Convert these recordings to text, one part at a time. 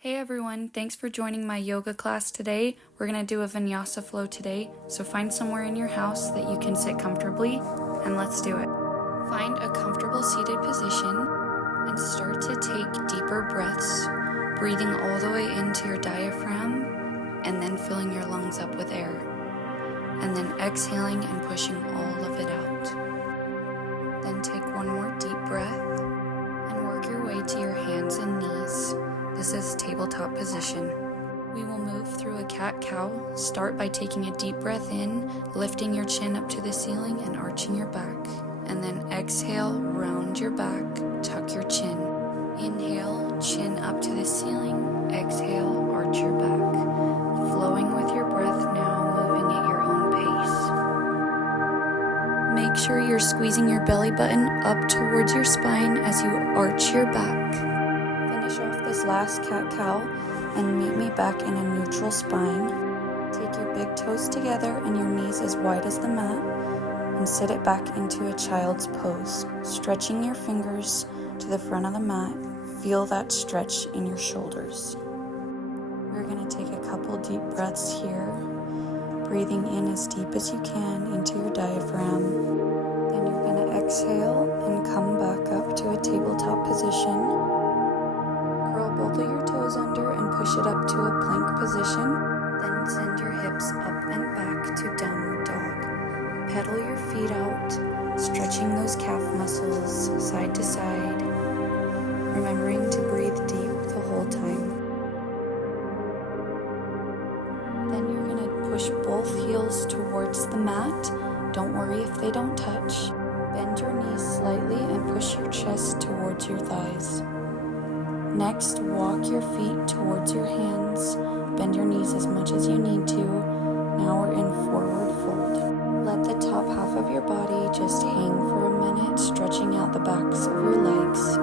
Hey everyone, thanks for joining my yoga class today. We're going to do a Vinyasa flow today, so find somewhere in your house that you can sit comfortably, and let's do it. Find a comfortable seated position and start to take deeper breaths, breathing all the way into your diaphragm and then filling your lungs up with air, and then exhaling and pushing all of it out. Then take one more deep breath and work your way to your hands and knees. This is tabletop position. We will move through a cat-cow. Start by taking a deep breath in, lifting your chin up to the ceiling and arching your back. And then exhale, round your back, tuck your chin. Inhale, chin up to the ceiling. Exhale, arch your back. Flowing with your breath now, moving at your own pace. Make sure you're squeezing your belly button up towards your spine as you arch your back. Off this last cat-cow and meet me back in a neutral spine. Take your big toes together and your knees as wide as the mat and sit it back into a child's pose, stretching your fingers to the front of the mat. Feel that stretch in your shoulders. We're going to take a couple deep breaths here, breathing in as deep as you can into your diaphragm. Then you're going to exhale and come back up to a tabletop position. Both of your toes under and push it up to a plank position. Then send your hips up and back to downward dog. Pedal your feet out, stretching those calf muscles side to side, remembering to breathe deep the whole time. Then you're going to push both heels towards the mat. Don't worry if they don't touch. Bend your knees slightly and push your chest towards your thighs. Next, walk your feet towards your hands. Bend your knees as much as you need to. Now we're in forward fold. Let the top half of your body just hang for a minute, stretching out the backs of your legs.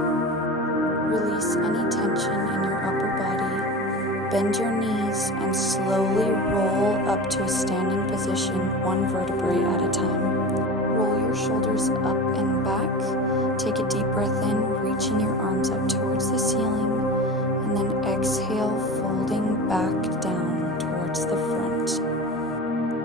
Release any tension in your upper body. Bend your knees and slowly roll up to a standing position, one vertebrae at a time. Roll your shoulders up and back. Take a deep breath in, reaching your arms up towards the ceiling, and then exhale, folding back down towards the front.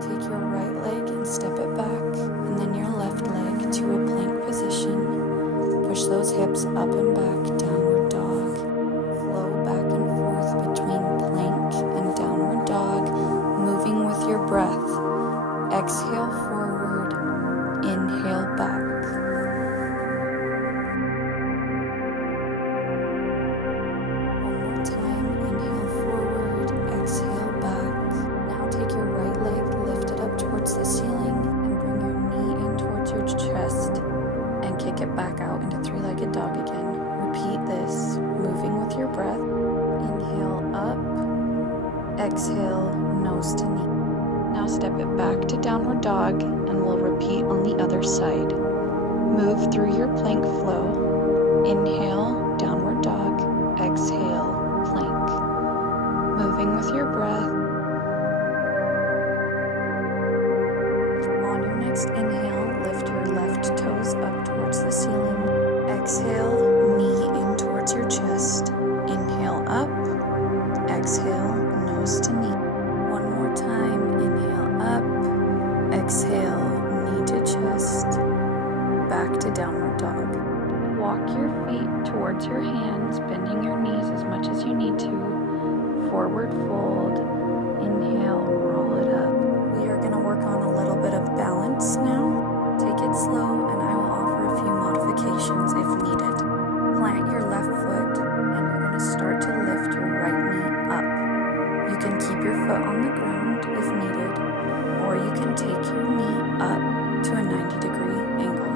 Take your right leg and step it back, and then your left leg to a plank position. Push those hips up and back, downward dog. Flow back and forth between plank and downward dog, moving with your breath. Exhale forward, inhale back. The ceiling and bring your knee in towards your chest and kick it back out into three-legged dog again. Repeat this, moving with your breath. Inhale up, exhale, nose to knee. Now step it back to downward dog and we'll repeat on the other side. Move through your plank flow. Inhale, downward dog, exhale, plank. Moving with your breath. Next inhale, lift your left toes up towards the ceiling. Exhale, knee in towards your chest. Inhale up, exhale, nose to knee. One more time, inhale up, exhale, knee to chest, back to downward dog. Walk your feet towards your hands, bending your knees as much as you need to. Forward fold, inhale, roll it up. We are going to work on a little bit of balance now. Take it slow and I will offer a few modifications if needed. Plant your left foot and you're going to start to lift your right knee up. You can keep your foot on the ground if needed, or you can take your knee up to a 90-degree angle.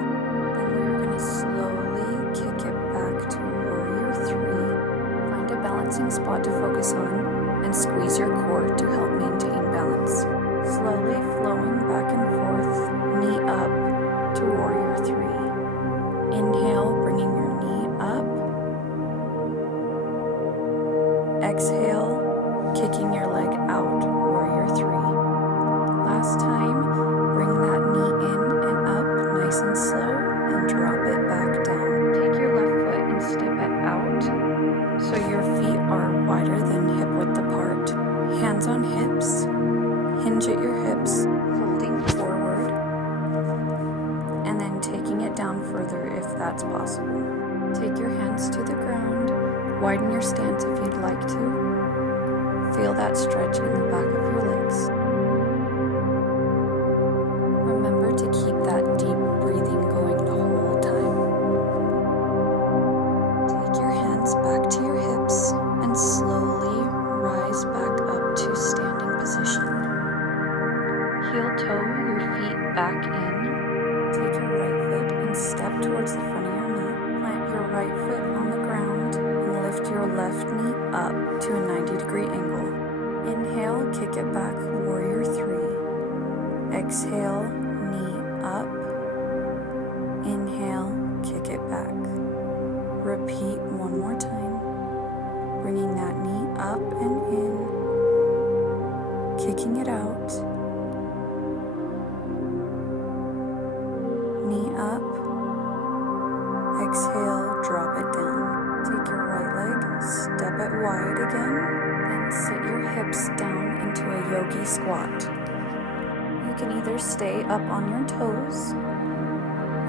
Then we're going to slowly kick it back to warrior 3. Find a balancing spot to focus on and squeeze your core to help maintain balance. Slowly flowing back and forth, knee up to warrior 3. Inhale, bringing your knee up. Exhale, kicking your leg out, warrior 3. Last time, bring that knee in and up, nice and slow, and drop it back down. Take your left foot and step it out so your feet are wider than possible. Take your hands to the ground. Widen your stance if you'd like to. Feel that stretch in the back of your legs. Remember to keep that deep breathing going the whole time. Take your hands back to your hips and slowly rise back up to standing position. Heel toe your feet back in. Take your right foot and step towards the front of your mat. Plant your right foot on the ground and lift your left knee up to a 90-degree angle. Inhale, kick it back, warrior 3. Exhale, knee up. Inhale, kick it back. Repeat one more time. Bringing that knee up and in. Kicking it out. Knee up. Exhale, drop it down. Take your right leg, step it wide again, and sit your hips down into a yogi squat. You can either stay up on your toes,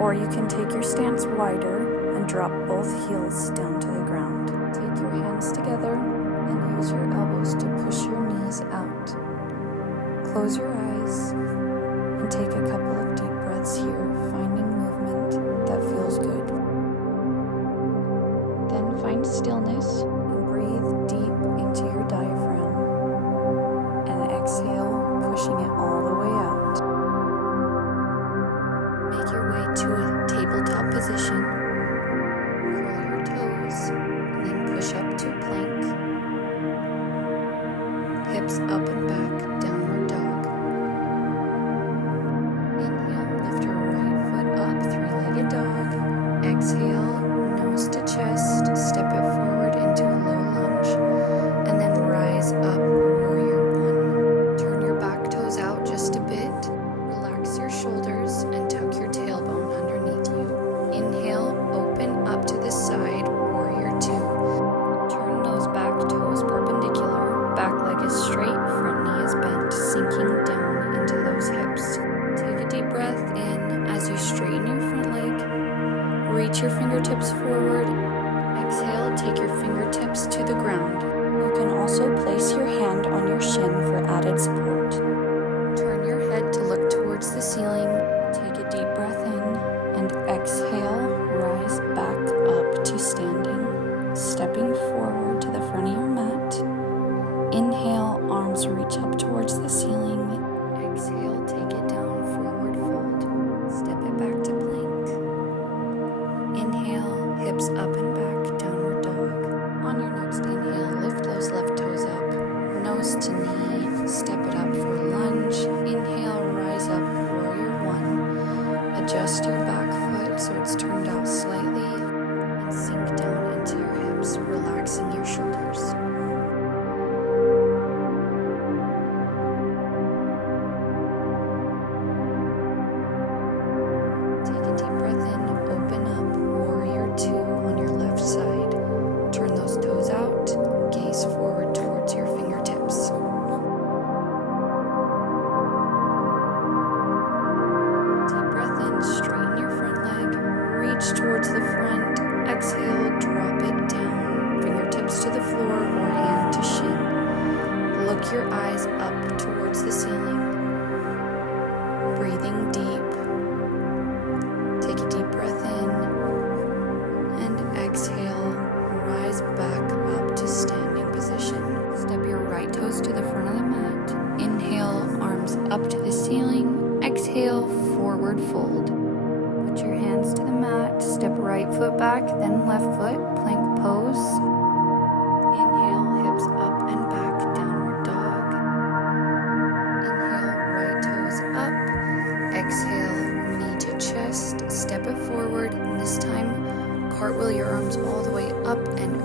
or you can take your stance wider and drop both heels down to the ground. Take your hands together and use your elbows to push your knees out. Close your eyes and take a couple of deep breaths here, finding movement that feels good. Then find stillness and breathe deep into your diaphragm. And exhale, pushing it all the way out. Make your way to a tabletop position. Curl your toes and then push up to plank. Hips up and back, downward dog. Inhale, lift your right foot up, three-legged dog. Exhale, nose to chest, step it forward into a low lunge, and then rise up, warrior 1. Turn your back toes out just a bit. Relax your shoulders and tuck your tailbone underneath you. Inhale, open up to the side, warrior 2. Turn those back toes perpendicular. Back leg is straight, front knee is bent, sinking down into those hips. Take a deep breath in as you straighten your front leg. Reach your fingertips forward. Exhale, take your fingertips to the ground. You can also place your hand on your shin for added support. Turn your head to look towards the ceiling. Take a deep breath in and exhale, rise back up to standing. Stepping forward to the front of your mat. Inhale, arms reach up towards the ceiling. Exhale, take it down, forward fold. Step it back to plank. Inhale, hips up and back, downward dog. On your next inhale, lift those left toes up, nose to knee, step it up for a lunge. Inhale, rise up, warrior 1. Adjust your back foot so it's turned out slightly, and sink down into your hips, relaxing your shoulders. Take a deep breath in, open up, warrior 2 on your left side. Turn those toes out, gaze forward towards your fingertips. Deep breath in, straighten your front leg, reach towards the front. Exhale, drop it down, fingertips to the floor or hand to shin. Look your eyes up towards the ceiling. Breathing deep. Take a deep breath in and exhale, rise back up to standing position. Step your right toes to the front of the mat. Inhale, arms up to the ceiling. Exhale, forward fold. Put your hands to the mat. Step right foot back, then left foot, plank pose. Inhale, hips up and back, downward dog. Inhale, right toes up. Exhale, knee to chest, step it forward, and this time cartwheel your arms all the way up and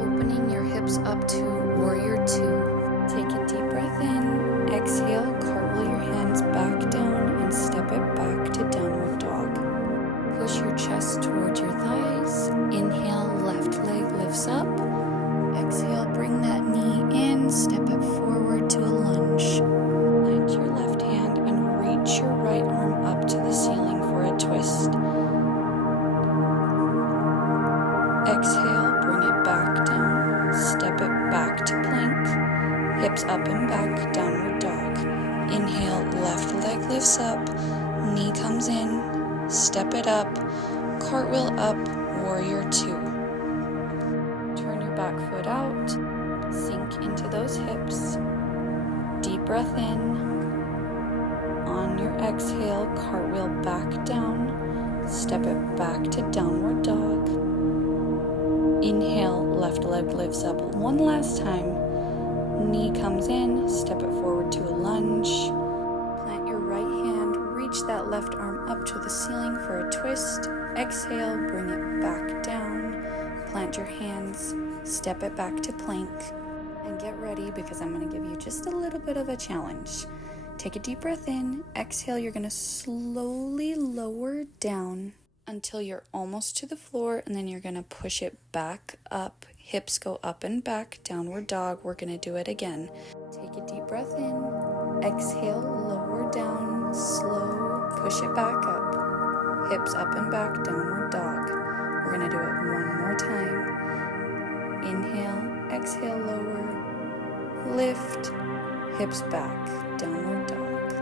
opening your hips up to warrior 2. Take a deep breath in, exhale, cartwheel your hands back down and step it back to downward dog. Push your chest towards your thighs. Inhale, left leg lifts up. Exhale, bring that knee in, step it forward to a lunge. Plant your left hand and reach your right arm up to the ceiling for a twist. back to plank, hips up and back, downward dog. Inhale, left leg lifts up, knee comes in, step it up, cartwheel up, warrior two. Turn your back foot out, sink into those hips, deep breath in. On your exhale, cartwheel back down, step it back to downward dog. Inhale, left leg lifts up one last time, knee comes in, step it forward to a lunge. Plant your right hand, reach that left arm up to the ceiling for a twist. Exhale, bring it back down. Plant your hands, step it back to plank. And get ready because I'm going to give you just a little bit of a challenge. Take a deep breath in. Exhale, you're going to slowly lower down until you're almost to the floor, and then you're going to push it back up. Hips go up and back, downward dog. We're going to do it again. Take a deep breath in. Exhale, lower down, slow, push it back up. Hips up and back, downward dog. We're going to do it one more time. Inhale, exhale, lower, lift, hips back, downward dog.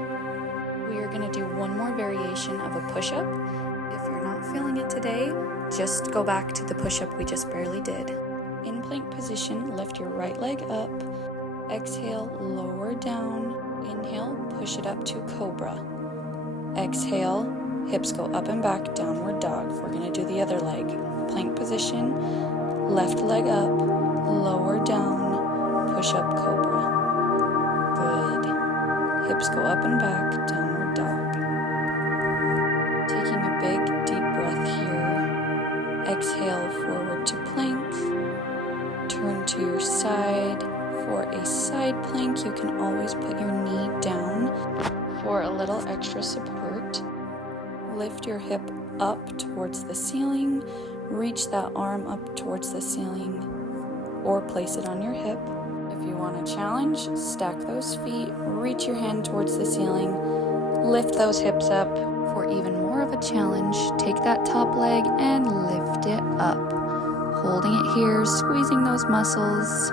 We are going to do one more variation of a push-up. If you're not feeling it today, just go back to the push-up we just barely did. In plank position, lift your right leg up. Exhale, lower down. Inhale, push it up to cobra. Exhale, hips go up and back, downward dog. We're going to do the other leg. Plank position, left leg up, lower down, push up cobra. Good. Hips go up and back, downward dog. Taking a big deep breath here. Exhale, forward to plank. Turn to your side. For a side plank, you can always put your knee down for a little extra support. Lift your hip up towards the ceiling. Reach that arm up towards the ceiling or place it on your hip. If you want a challenge, stack those feet, reach your hand towards the ceiling, lift those hips up. For even more of a challenge, take that top leg and lift it up. Holding it here, squeezing those muscles,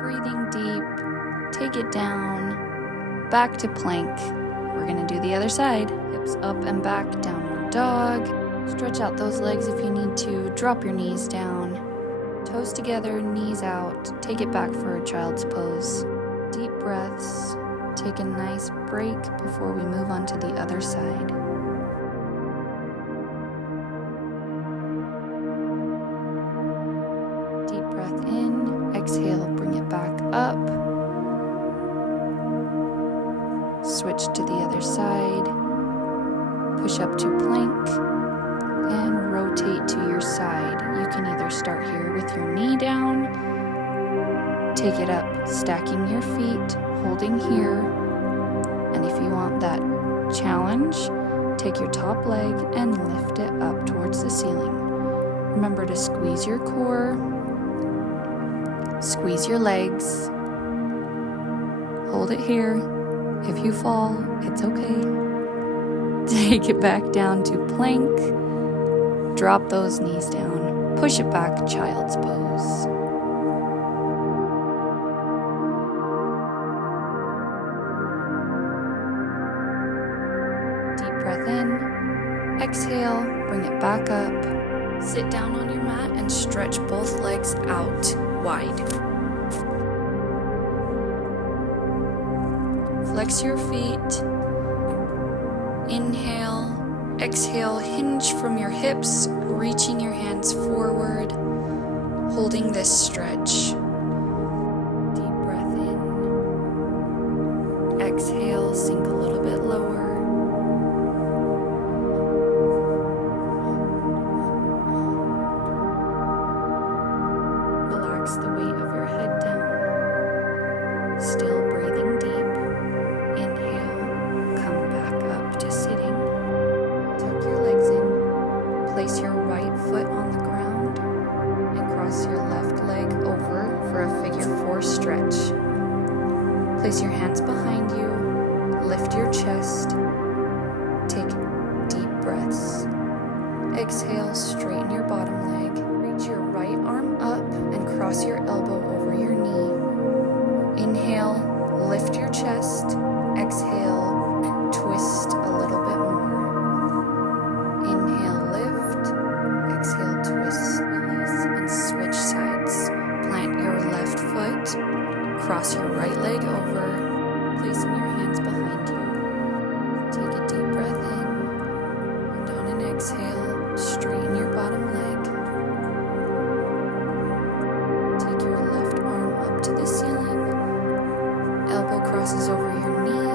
breathing deep, take it down, back to plank. We're gonna do the other side. Hips up and back, downward dog. Stretch out those legs if you need to, drop your knees down. Toes together, knees out, take it back for a child's pose. Deep breaths, take a nice break before we move on to the other side. Deep breath in, exhale, bring it back up. Switch to the other side, push up to plank, and rotate to your side. You can either start here with your knee down, take it up, stacking your feet, holding here, and if you want that challenge, take your top leg and lift it up towards the ceiling. Remember to squeeze your core, squeeze your legs, hold it here. If you fall, it's okay. Take it back down to plank. Drop those knees down. Push it back, child's pose. Deep breath in. Exhale, bring it back up. Sit down on your mat and stretch both legs out wide. Flex your feet. Inhale. Exhale, hinge from your hips, reaching your hands forward, holding this stretch. Deep breath in. Exhale, sink a little bit lower. Relax the weight of your head down. Still breathing deep. Inhale, come back up to sitting. Tuck your legs in, place your right foot on the ground, and cross your left leg over for a figure 4 stretch. Place your hands behind you, lift your chest, take deep breaths. Exhale, straighten your bottom leg, reach your right arm up and cross your elbow over your knee. Cross your right leg over, placing your hands behind you. Take a deep breath in, and on an exhale, straighten your bottom leg. Take your left arm up to the ceiling. Elbow crosses over your knee.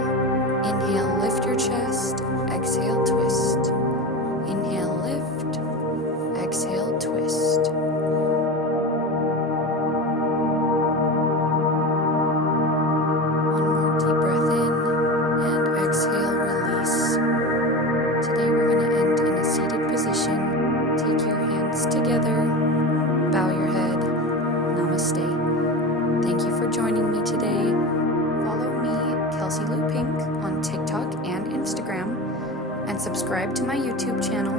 Inhale, lift your chest. Exhale, twist. Inhale, lift. Exhale, twist. One more deep breath in and exhale, release. Today we're going to end in a seated position. Take your hands together. Bow your head. Namaste. Thank you for joining me today. Follow me, Kelsey Lou Pink, on TikTok and Instagram, and subscribe to my YouTube channel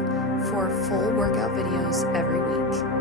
for full workout videos every week.